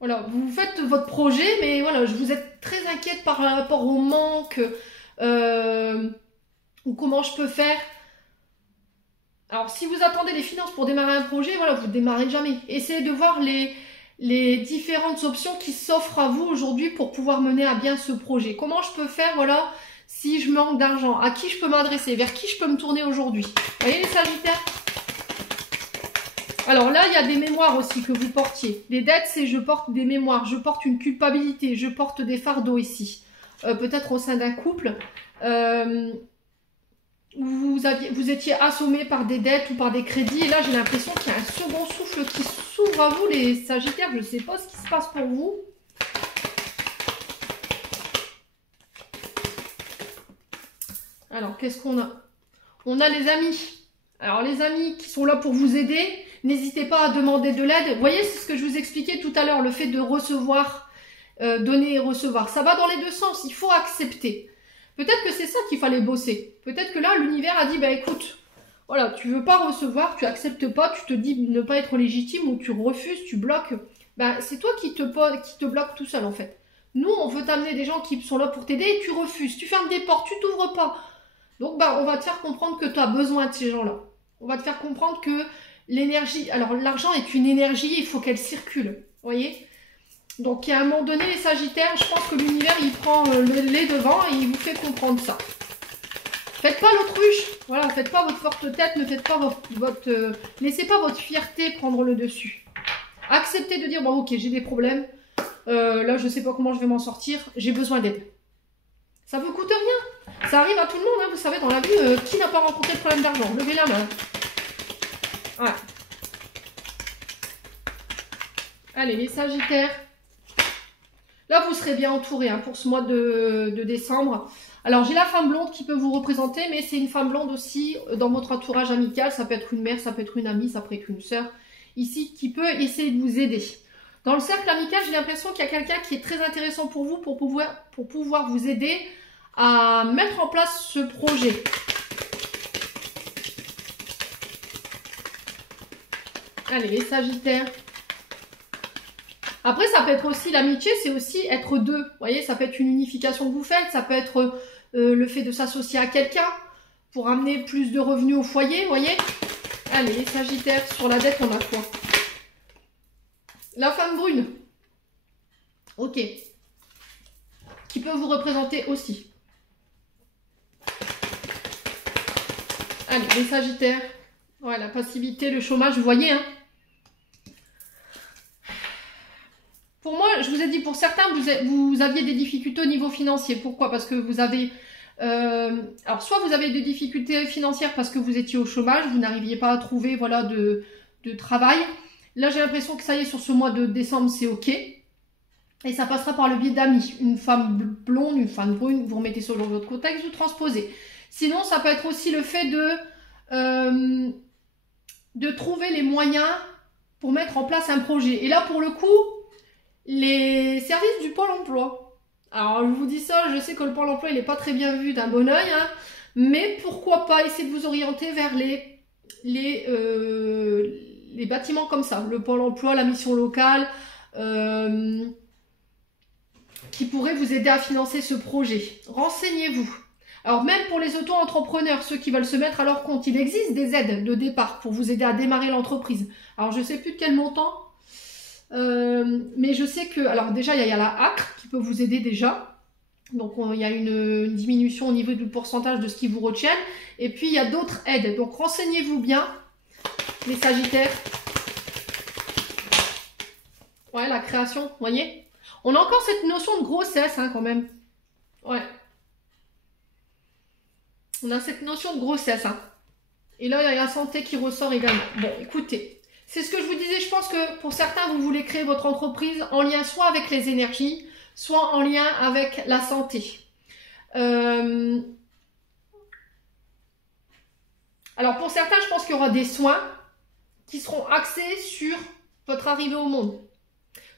Voilà, vous faites votre projet, mais voilà, vous êtes très inquiète par rapport au manque, ou comment je peux faire. Alors, si vous attendez les finances pour démarrer un projet, voilà, vous ne démarrez jamais. Essayez de voir les différentes options qui s'offrent à vous aujourd'hui pour pouvoir mener à bien ce projet. Comment je peux faire, voilà, si je manque d'argent, à qui je peux m'adresser, vers qui je peux me tourner aujourd'hui. Vous voyez les Sagittaires ? Alors là, il y a des mémoires aussi que vous portiez. Les dettes, c'est je porte des mémoires, je porte une culpabilité, je porte des fardeaux ici. Peut-être au sein d'un couple, vous étiez assommé par des dettes ou par des crédits. Et là, j'ai l'impression qu'il y a un second souffle qui s'ouvre à vous, les Sagittaires. Je ne sais pas ce qui se passe pour vous. Alors, qu'est-ce qu'on a? On a les amis. Alors, les amis qui sont là pour vous aider, n'hésitez pas à demander de l'aide. Vous voyez, c'est ce que je vous expliquais tout à l'heure, le fait de recevoir, donner et recevoir. Ça va dans les deux sens, il faut accepter. Peut-être que c'est ça qu'il fallait bosser. Peut-être que là, l'univers a dit, bah écoute, voilà, tu veux pas recevoir, tu acceptes pas, tu te dis ne pas être légitime ou tu refuses, tu bloques. Ben, c'est toi qui te bloque tout seul en fait. Nous, on veut t'amener des gens qui sont là pour t'aider et tu refuses. Tu fermes des portes, tu t'ouvres pas. Donc, bah, on va te faire comprendre que tu as besoin de ces gens-là. On va te faire comprendre que l'énergie... Alors, l'argent est une énergie, il faut qu'elle circule. Vous voyez? Donc, à un moment donné, les Sagittaires, je pense que l'univers, il prend les devants et il vous fait comprendre ça. Faites pas l'autruche. Voilà, faites pas votre forte tête, ne faites pas laissez pas votre fierté prendre le dessus. Acceptez de dire, bon, ok, j'ai des problèmes. Là, je sais pas comment je vais m'en sortir. J'ai besoin d'aide. Ça vous coûte rien. Ça arrive à tout le monde, hein, vous savez, dans la vie, qui n'a pas rencontré de problème d'argent? Levez la main. Ouais. Allez, les Sagittaires. Là, vous serez bien entouré hein, pour ce mois de décembre. Alors, j'ai la femme blonde qui peut vous représenter, mais c'est une femme blonde aussi dans votre entourage amical. Ça peut être une mère, ça peut être une amie, ça peut être une sœur. Ici, qui peut essayer de vous aider. Dans le cercle amical, j'ai l'impression qu'il y a quelqu'un qui est très intéressant pour vous, pour pouvoir vous aider à mettre en place ce projet. Allez, les Sagittaires. Après, ça peut être aussi l'amitié, c'est aussi être deux. Vous voyez, ça peut être une unification que vous faites, ça peut être le fait de s'associer à quelqu'un pour amener plus de revenus au foyer, vous voyez. Allez, les Sagittaires, sur la dette, on a quoi? La femme brune. Ok. Qui peut vous représenter aussi. Allez, les Sagittaires. Ouais, la passivité, le chômage, vous voyez, hein. Pour moi, je vous ai dit, pour certains, vous aviez des difficultés au niveau financier. Pourquoi? Parce que vous avez... alors, soit vous avez des difficultés financières parce que vous étiez au chômage, vous n'arriviez pas à trouver voilà, de travail. Là, j'ai l'impression que ça y est, sur ce mois de décembre, c'est OK. Et ça passera par le biais d'amis. Une femme blonde, une femme brune, vous remettez selon votre contexte, vous transposez. Sinon, ça peut être aussi le fait de trouver les moyens pour mettre en place un projet. Et là, pour le coup... les services du Pôle emploi. Alors, je vous dis ça, je sais que le Pôle emploi, il n'est pas très bien vu d'un bon oeil, hein, mais pourquoi pas essayer de vous orienter vers les bâtiments comme ça, le Pôle emploi, la mission locale, qui pourrait vous aider à financer ce projet. Renseignez-vous. Alors, même pour les auto-entrepreneurs, ceux qui veulent se mettre à leur compte, il existe des aides de départ pour vous aider à démarrer l'entreprise. Alors, je ne sais plus de quel montant, mais je sais que, alors déjà, il y a la ACRE qui peut vous aider déjà. Donc, il y a une diminution au niveau du pourcentage de ce qui vous retient. Et puis, il y a d'autres aides. Donc, renseignez-vous bien, les Sagittaires. Ouais, la création, vous voyez. On a encore cette notion de grossesse, hein, quand même. Ouais. On a cette notion de grossesse, hein. Et là, il y a la santé qui ressort également. Bon, écoutez. C'est ce que je vous disais, je pense que pour certains, vous voulez créer votre entreprise en lien soit avec les énergies, soit en lien avec la santé. Alors pour certains, je pense qu'il y aura des soins qui seront axés sur votre arrivée au monde,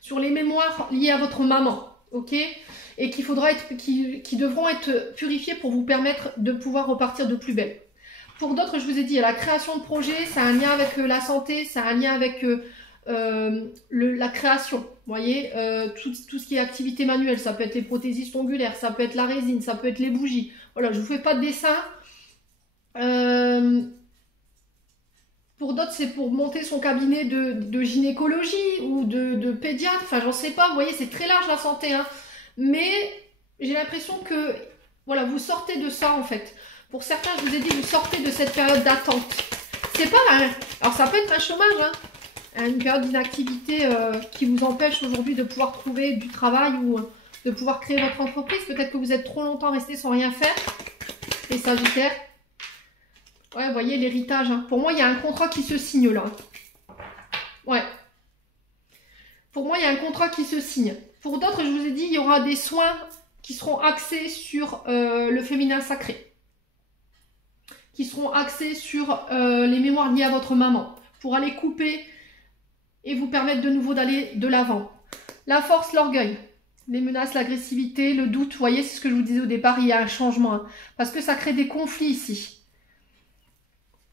sur les mémoires liées à votre maman, ok? Et qui devront être purifiés pour vous permettre de pouvoir repartir de plus belle. Pour d'autres, je vous ai dit, la création de projet, ça a un lien avec la santé, ça a un lien avec la création. Vous voyez, tout ce qui est activité manuelle, ça peut être les prothésistes ongulaires, ça peut être la résine, ça peut être les bougies. Voilà, je ne vous fais pas de dessin. Pour d'autres, c'est pour monter son cabinet de gynécologie ou de pédiatre. Enfin, j'en sais pas. Vous voyez, c'est très large la santé. Hein. Mais j'ai l'impression que voilà, vous sortez de ça en fait. Pour certains, je vous ai dit, vous sortez de cette période d'attente. C'est pas un... Alors, ça peut être un chômage, hein, une période d'inactivité qui vous empêche aujourd'hui de pouvoir trouver du travail ou de pouvoir créer votre entreprise. Peut-être que vous êtes trop longtemps resté sans rien faire, les Sagittaires. Ouais, vous voyez, l'héritage. Hein. Pour moi, il y a un contrat qui se signe là. Ouais. Pour moi, il y a un contrat qui se signe. Pour d'autres, je vous ai dit, il y aura des soins qui seront axés sur le féminin sacré. Qui seront axés sur les mémoires liées à votre maman. Pour aller couper et vous permettre de nouveau d'aller de l'avant. La force, l'orgueil. Les menaces, l'agressivité, le doute. Vous voyez, c'est ce que je vous disais au départ, il y a un changement. Hein, parce que ça crée des conflits ici.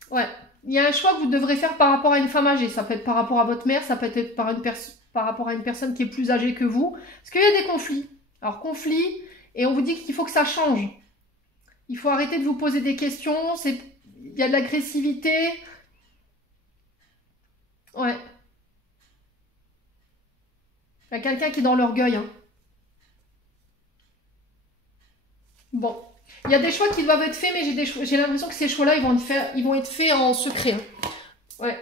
Ouais. Il y a un choix que vous devrez faire par rapport à une femme âgée. Ça peut être par rapport à votre mère, ça peut être par rapport à une personne qui est plus âgée que vous. Parce qu'il y a des conflits. Alors, conflits, et on vous dit qu'il faut que ça change. Il faut arrêter de vous poser des questions. Il y a de l'agressivité. Ouais. Il y a quelqu'un qui est dans l'orgueil. Hein. Bon. Il y a des choix qui doivent être faits, mais j'ai l'impression que ces choix-là, ils vont être faits en secret. Hein. Ouais.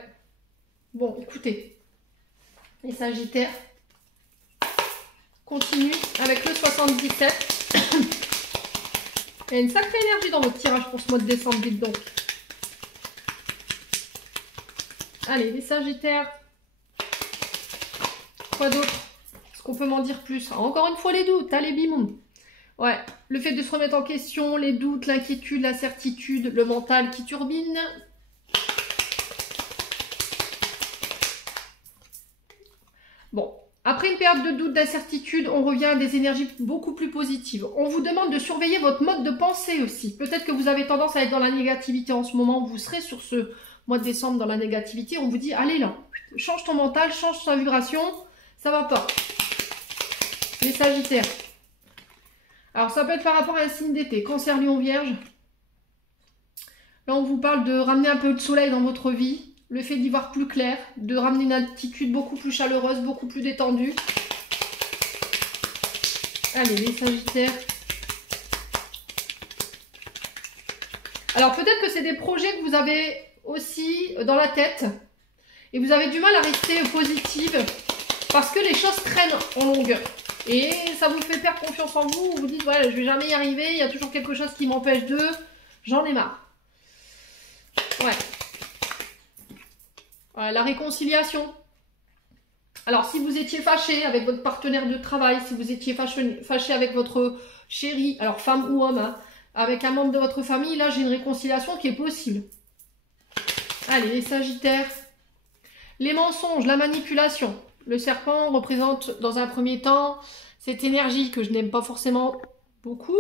Bon, écoutez. Les Sagittaires. Continue avec le 77. Il y a une sacrée énergie dans votre tirage pour ce mois de décembre, dites donc. Allez, les Sagittaires. Quoi d'autre? Est-ce qu'on peut m'en dire plus? Encore une fois, les doutes, allez, bimoum. Ouais, le fait de se remettre en question, les doutes, l'inquiétude, l'incertitude, le mental qui turbine. Bon, après une période de doute, d'incertitude, on revient à des énergies beaucoup plus positives. On vous demande de surveiller votre mode de pensée aussi. Peut-être que vous avez tendance à être dans la négativité en ce moment. Vous serez sur ce mois de décembre dans la négativité. On vous dit, allez là, change ton mental, change ta vibration. Ça va pas. Les Sagittaires. Alors, ça peut être par rapport à un signe d'été. Cancer, Lion, Vierge. Là, on vous parle de ramener un peu de soleil dans votre vie. Le fait d'y voir plus clair, de ramener une attitude beaucoup plus chaleureuse, beaucoup plus détendue. Allez, les Sagittaires. Alors, peut-être que c'est des projets que vous avez aussi dans la tête. Et vous avez du mal à rester positive. Parce que les choses traînent en longueur. Et ça vous fait perdre confiance en vous. Vous vous dites, voilà, je vais jamais y arriver. Il y a toujours quelque chose qui m'empêche de... J'en ai marre. Ouais. Voilà, la réconciliation. Alors, si vous étiez fâché avec votre partenaire de travail, si vous étiez fâché avec votre chéri, alors femme ou homme, hein, avec un membre de votre famille, là, j'ai une réconciliation qui est possible. Allez, les Sagittaires. Les mensonges, la manipulation. Le serpent représente dans un premier temps cette énergie que je n'aime pas forcément beaucoup.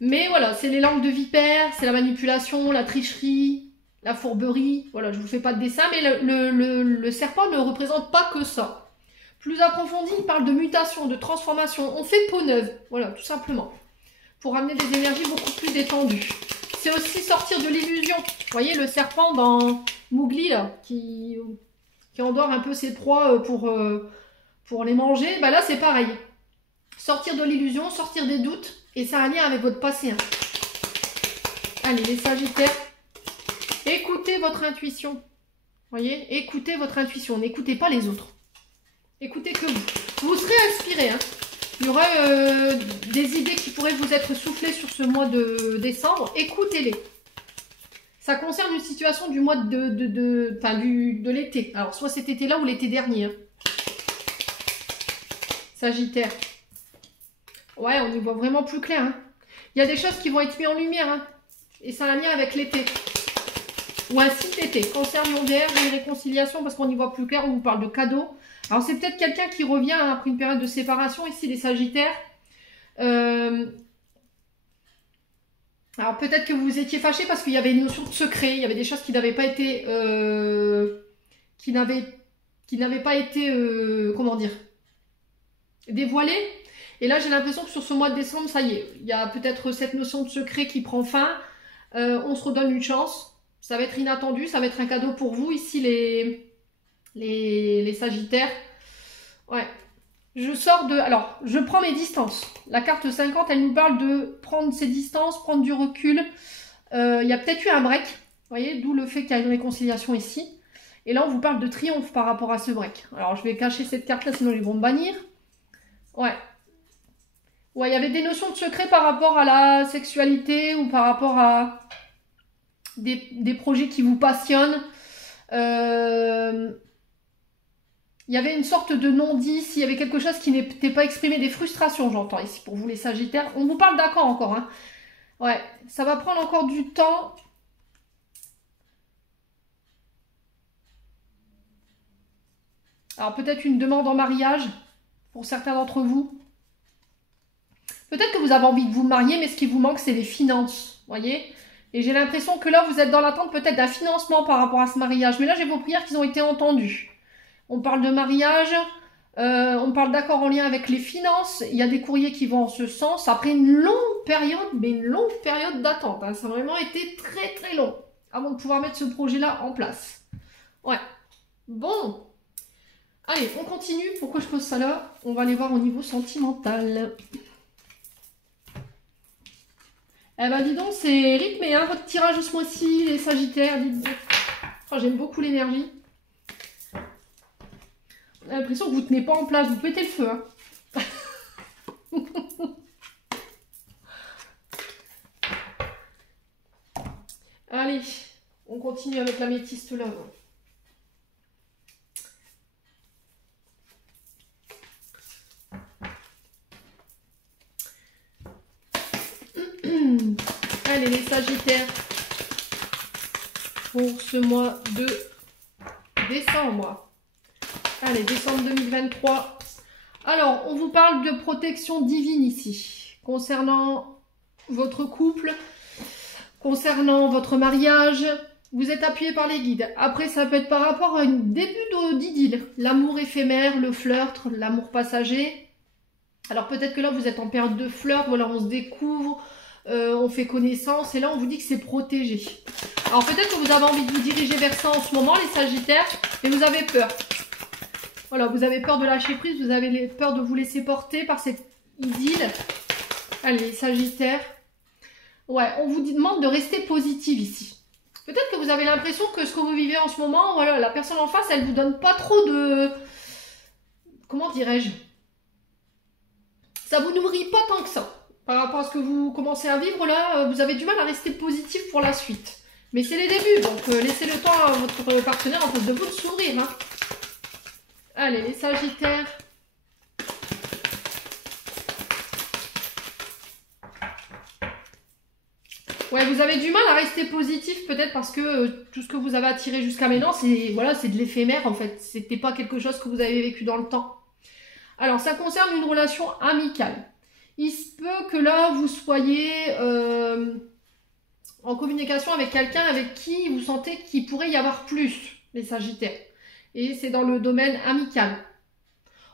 Mais voilà, c'est les langues de vipère, c'est la manipulation, la tricherie, la fourberie. Voilà, je ne vous fais pas de dessin, mais le serpent ne représente pas que ça. Plus approfondi, il parle de mutation, de transformation. On fait peau neuve, voilà, tout simplement. Pour amener des énergies beaucoup plus détendues. C'est aussi sortir de l'illusion. Vous voyez, le serpent dans Mowgli, là, qui endort un peu ses proies pour les manger, bah là c'est pareil. Sortir de l'illusion, sortir des doutes, et ça a un lien avec votre passé. Hein. Allez, les Sagittaires, écoutez votre intuition. Vous voyez, écoutez votre intuition, n'écoutez pas les autres. Écoutez que vous. Vous serez inspiré. Hein. Il y aura des idées qui pourraient vous être soufflées sur ce mois de décembre. Écoutez-les. Ça concerne une situation du mois de l'été. Alors, soit cet été-là ou l'été dernier. Hein. Sagittaire. Ouais, on y voit vraiment plus clair. Hein. Il y a des choses qui vont être mises en lumière. Hein. Et ça a un lien avec l'été. Ou un signe d'été. Cancer, Lion, Vierge, une réconciliation parce qu'on y voit plus clair. On vous parle de cadeaux. Alors, c'est peut-être quelqu'un qui revient après une période de séparation. Ici, les Sagittaires. Alors peut-être que vous étiez fâché parce qu'il y avait une notion de secret, il y avait des choses qui n'avaient pas été, comment dire, dévoilées. Et là j'ai l'impression que sur ce mois de décembre, ça y est, il y a peut-être cette notion de secret qui prend fin. On se redonne une chance, ça va être inattendu, ça va être un cadeau pour vous ici les Sagittaires. Ouais. Je sors de... Alors, je prends mes distances. La carte 50, elle nous parle de prendre ses distances, prendre du recul. Il y a peut-être eu un break. Vous voyez, d'où le fait qu'il y a une réconciliation ici. Et là, on vous parle de triomphe par rapport à ce break. Alors, je vais cacher cette carte-là, sinon ils vont me bannir. Ouais. Ouais, il y avait des notions de secret par rapport à la sexualité ou par rapport à des projets qui vous passionnent. Il y avait une sorte de non-dit, s'il y avait quelque chose qui n'était pas exprimé, des frustrations, j'entends ici, pour vous les Sagittaires. On vous parle d'accord encore, hein. Ouais, ça va prendre encore du temps. Alors peut-être une demande en mariage, pour certains d'entre vous. Peut-être que vous avez envie de vous marier, mais ce qui vous manque, c'est les finances, voyez. Et j'ai l'impression que là, vous êtes dans l'attente peut-être d'un financement par rapport à ce mariage. Mais là, j'ai vos prières qui ont été entendues. On parle de mariage, on parle d'accord en lien avec les finances. Il y a des courriers qui vont en ce sens. Après une longue période, mais une longue période d'attente. Hein. Ça a vraiment été très très long avant de pouvoir mettre ce projet-là en place. Ouais. Bon. Allez, on continue. Pourquoi je pose ça là? On va aller voir au niveau sentimental. Eh ben dis donc, c'est rythmé, hein, votre tirage ce mois-ci, les Sagittaires. Oh, j'aime beaucoup l'énergie. J'ai l'impression que vous ne tenez pas en place, vous pétez le feu. Hein. Allez, on continue avec l'améthyste love. Allez, les Sagittaires, pour ce mois de décembre. Allez, décembre 2023. Alors, on vous parle de protection divine ici, concernant votre couple, concernant votre mariage. Vous êtes appuyé par les guides. Après, ça peut être par rapport à un début d'idylle. L'amour éphémère, le flirt, l'amour passager. Alors, peut-être que là, vous êtes en période de flirt, voilà, on se découvre. On fait connaissance et là on vous dit que c'est protégé. Alors peut-être que vous avez envie de vous diriger vers ça en ce moment les Sagittaires, mais vous avez peur. Voilà, vous avez peur de lâcher prise, vous avez peur de vous laisser porter par cette idylle. Allez les Sagittaires. Ouais, on vous demande de rester positive ici. Peut-être que vous avez l'impression que ce que vous vivez en ce moment, voilà, la personne en face, elle vous donne pas trop de... Comment dirais-je? Ça vous nourrit pas tant que ça. Par rapport à ce que vous commencez à vivre, là, vous avez du mal à rester positif pour la suite. Mais c'est les débuts, donc laissez le temps à votre partenaire en face de vous de sourire. Hein. Allez, les Sagittaires. Ouais, vous avez du mal à rester positif, peut-être parce que tout ce que vous avez attiré jusqu'à maintenant, c'est voilà, c'est de l'éphémère, en fait. C'était pas quelque chose que vous avez vécu dans le temps. Alors, ça concerne une relation amicale. Il se peut que là, vous soyez en communication avec quelqu'un avec qui vous sentez qu'il pourrait y avoir plus, les Sagittaires. Et c'est dans le domaine amical.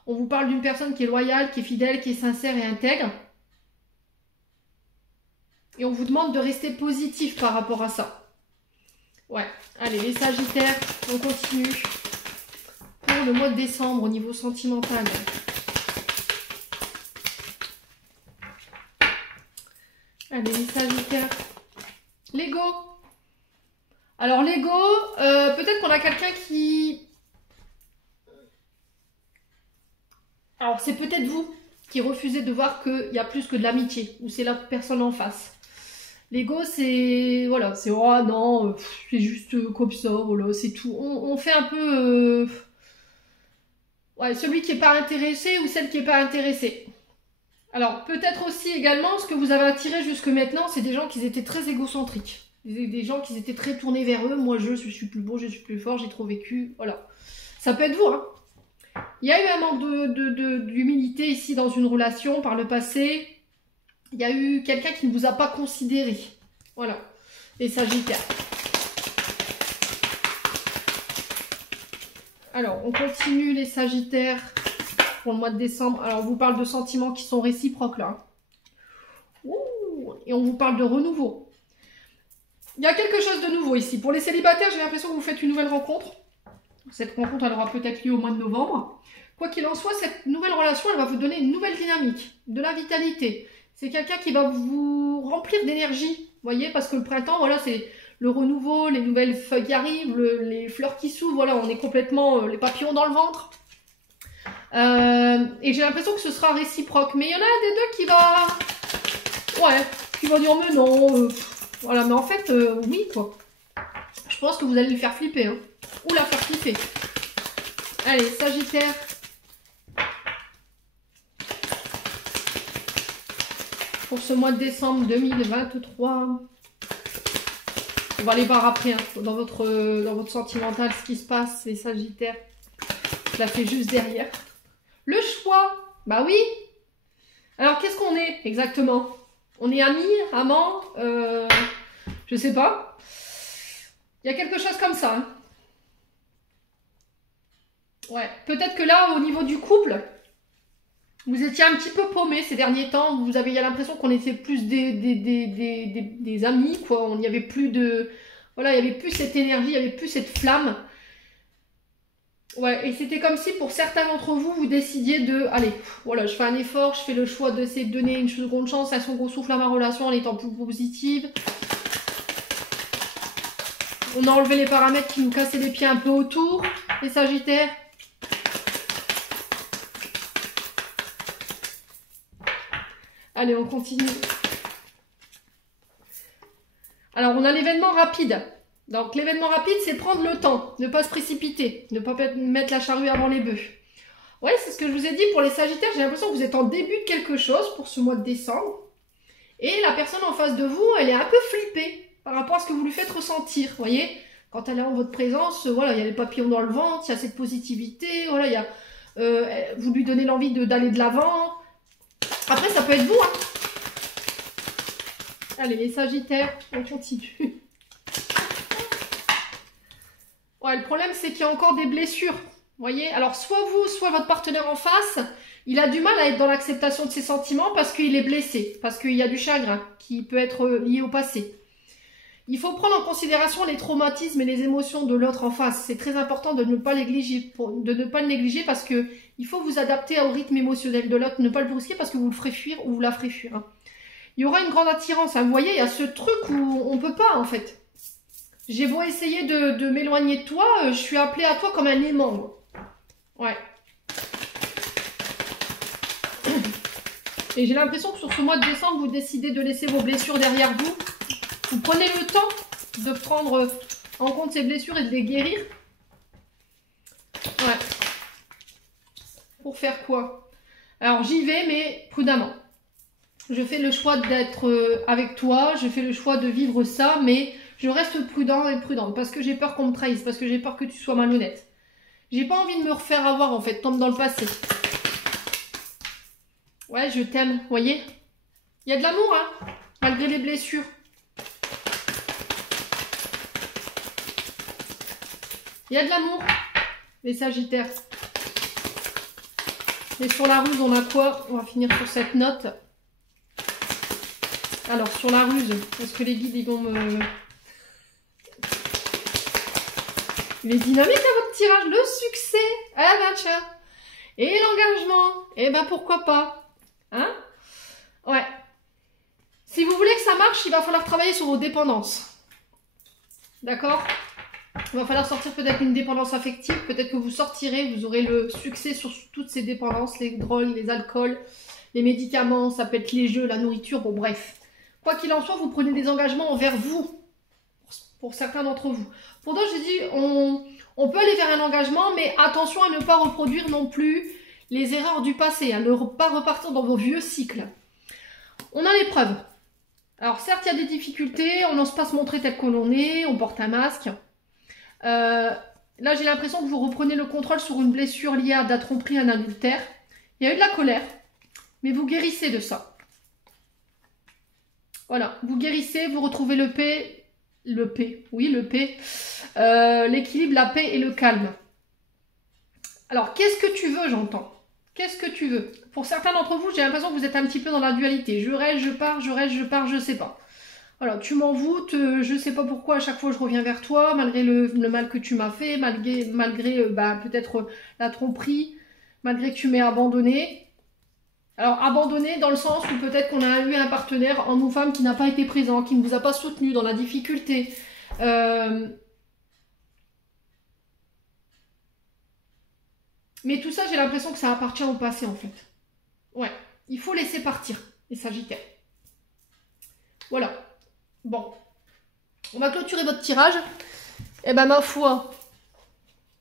On vous parle d'une personne qui est loyale, qui est fidèle, qui est sincère et intègre. Et on vous demande de rester positif par rapport à ça. Ouais, allez, les Sagittaires, on continue. Pour le mois de décembre, au niveau sentimental. Allez, les Sagittaires. L'ego. Alors, l'ego, peut-être qu'on a quelqu'un qui... Alors, c'est peut-être vous qui refusez de voir qu'il y a plus que de l'amitié, ou c'est la personne en face. L'ego, c'est... Voilà, c'est... Oh non, c'est juste comme ça, voilà, c'est tout. On fait un peu... Ouais, celui qui n'est pas intéressé ou celle qui n'est pas intéressée. Alors, peut-être aussi également, ce que vous avez attiré jusque maintenant, c'est des gens qui étaient très égocentriques. Des gens qui étaient très tournés vers eux. Moi, je suis plus beau, je suis plus fort, j'ai trop vécu. Voilà. Ça peut être vous, hein. Il y a eu un manque d'humilité ici dans une relation par le passé. Il y a eu quelqu'un qui ne vous a pas considéré. Voilà. Les Sagittaires. Alors, on continue les Sagittaires. Pour le mois de décembre. Alors, on vous parle de sentiments qui sont réciproques, là. Ouh, et on vous parle de renouveau. Il y a quelque chose de nouveau ici. Pour les célibataires, j'ai l'impression que vous faites une nouvelle rencontre. Cette rencontre, elle aura peut-être lieu au mois de novembre. Quoi qu'il en soit, cette nouvelle relation, elle va vous donner une nouvelle dynamique, de la vitalité. C'est quelqu'un qui va vous remplir d'énergie, vous voyez, parce que le printemps, voilà, c'est le renouveau, les nouvelles feuilles qui arrivent, les fleurs qui s'ouvrent, voilà, on est complètement les papillons dans le ventre. Et j'ai l'impression que ce sera réciproque. Mais il y en a un des deux qui va... Ouais, qui va dire mais non. Voilà, mais en fait, oui, quoi. Je pense que vous allez lui faire flipper. Hein. Ou la faire flipper. Allez, Sagittaire. Pour ce mois de décembre 2023. On va aller voir après, hein, dans votre sentimental, ce qui se passe, les Sagittaires. Je la fais juste derrière. Le choix, bah oui. Alors, qu'est-ce qu'on est exactement? On est amis, amants, je sais pas. Il y a quelque chose comme ça. Hein. Ouais, peut-être que là, au niveau du couple, vous étiez un petit peu paumé ces derniers temps. Vous avez l'impression qu'on était plus des amis, quoi. Il n'y avait plus de... Voilà, il n'y avait plus cette énergie, il n'y avait plus cette flamme. Ouais, et c'était comme si pour certains d'entre vous, vous décidiez de... Allez, voilà, je fais un effort, je fais le choix d'essayer de donner une seconde chance, un second souffle à ma relation en étant plus positive. On a enlevé les paramètres qui nous cassaient les pieds un peu autour, les Sagittaires. Allez, on continue. Alors, Alors, on a l'événement rapide. Donc, l'événement rapide, c'est prendre le temps, ne pas se précipiter, ne pas mettre la charrue avant les bœufs. Ouais, c'est ce que je vous ai dit pour les Sagittaires. J'ai l'impression que vous êtes en début de quelque chose pour ce mois de décembre. Et la personne en face de vous, elle est un peu flippée par rapport à ce que vous lui faites ressentir. Vous voyez, quand elle est en votre présence, voilà, il y a les papillons dans le ventre, il y a cette positivité, voilà, il y a, vous lui donnez l'envie d'aller de l'avant. Après, ça peut être vous, hein. Allez, les Sagittaires, on continue. Ouais, le problème, c'est qu'il y a encore des blessures. Vous voyez, alors soit vous, soit votre partenaire en face, il a du mal à être dans l'acceptation de ses sentiments parce qu'il est blessé, parce qu'il y a du chagrin qui peut être lié au passé. Il faut prendre en considération les traumatismes et les émotions de l'autre en face. C'est très important de ne pas le négliger parce que il faut vous adapter au rythme émotionnel de l'autre, ne pas le brusquer parce que vous le ferez fuir ou vous la ferez fuir. Hein. Il y aura une grande attirance. Hein. Vous voyez, il y a ce truc où on peut pas en fait. J'ai beau essayer de m'éloigner de toi, je suis appelée à toi comme un aimant. Moi. Ouais. Et j'ai l'impression que sur ce mois de décembre, vous décidez de laisser vos blessures derrière vous. Vous prenez le temps de prendre en compte ces blessures et de les guérir. Ouais. Pour faire quoi? Alors j'y vais, mais prudemment. Je fais le choix d'être avec toi, je fais le choix de vivre ça, mais je reste prudent et prudente parce que j'ai peur qu'on me trahisse, parce que j'ai peur que tu sois malhonnête. J'ai pas envie de me refaire avoir en fait, tombe dans le passé. Ouais, je t'aime, vous voyez? Il y a de l'amour, hein, malgré les blessures. Il y a de l'amour, les Sagittaires. Et sur la ruse, on a quoi? On va finir sur cette note. Alors, sur la ruse, est-ce que les guides, ils vont me... Les dynamiques à votre tirage, le succès, eh ben tiens, et l'engagement, eh ben pourquoi pas, hein? Ouais. Si vous voulez que ça marche, il va falloir travailler sur vos dépendances. D'accord? Il va falloir sortir peut-être une dépendance affective, peut-être que vous sortirez, vous aurez le succès sur toutes ces dépendances, les drogues, les alcools, les médicaments, ça peut être les jeux, la nourriture, bon bref. Quoi qu'il en soit, vous prenez des engagements envers vous, pour certains d'entre vous. Pour d'autres, je dis, on peut aller vers un engagement, mais attention à ne pas reproduire non plus les erreurs du passé, à ne pas repartir dans vos vieux cycles. On a l'épreuve. Alors certes, il y a des difficultés, on n'ose pas se montrer tel que l'on est, on porte un masque. Là, j'ai l'impression que vous reprenez le contrôle sur une blessure liée à de la tromperie, à un adultère. Il y a eu de la colère, mais vous guérissez de ça. Voilà, vous guérissez, vous retrouvez le paix, l'équilibre, la paix et le calme. Alors, qu'est-ce que tu veux, j'entends? Qu'est-ce que tu veux? Pour certains d'entre vous, j'ai l'impression que vous êtes un petit peu dans la dualité. Je reste, je pars, je reste, je pars, je sais pas. Voilà, tu m'envoûtes, je sais pas pourquoi à chaque fois je reviens vers toi, malgré le mal que tu m'as fait, malgré peut-être la tromperie, malgré que tu m'aies abandonné. Alors, abandonné dans le sens où peut-être qu'on a eu un partenaire, homme ou femme, qui n'a pas été présent, qui ne vous a pas soutenu dans la difficulté. Mais tout ça, j'ai l'impression que ça appartient au passé, en fait. Ouais, il faut laisser partir les Sagittaires. Voilà. Bon. On va clôturer votre tirage. Eh ben, ma foi,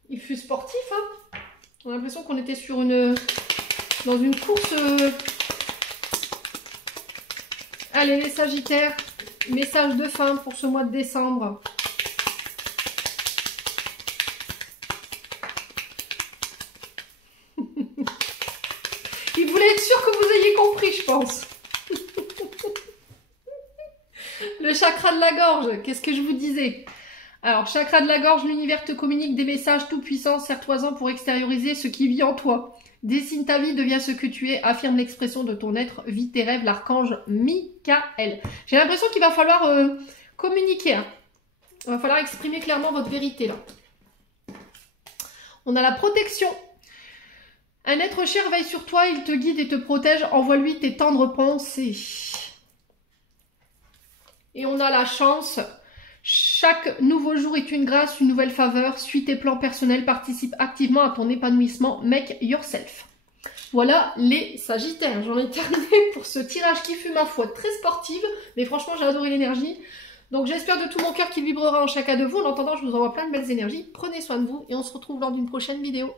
il fut sportif, hein. On a l'impression qu'on était sur dans une course. Allez, les Sagittaires, message de fin pour ce mois de décembre. Il voulait être sûr que vous ayez compris, je pense. Le chakra de la gorge, qu'est-ce que je vous disais? Alors, chakra de la gorge, l'univers te communique des messages tout-puissants, serre-toi-en pour extérioriser ce qui vit en toi. Dessine ta vie, deviens ce que tu es, affirme l'expression de ton être, vis tes rêves, l'archange Michael. J'ai l'impression qu'il va falloir communiquer. Hein. Il va falloir exprimer clairement votre vérité là. On a la protection. Un être cher veille sur toi, il te guide et te protège, envoie-lui tes tendres pensées. Et on a la chance. Chaque nouveau jour est une grâce, une nouvelle faveur. Suis tes plans personnels, participe activement à ton épanouissement. Make yourself. Voilà les Sagittaires. J'en ai terminé pour ce tirage qui fut, ma foi, très sportive. Mais franchement, j'ai adoré l'énergie. Donc j'espère de tout mon cœur qu'il vibrera en chacun de vous. En attendant, je vous envoie plein de belles énergies. Prenez soin de vous et on se retrouve lors d'une prochaine vidéo.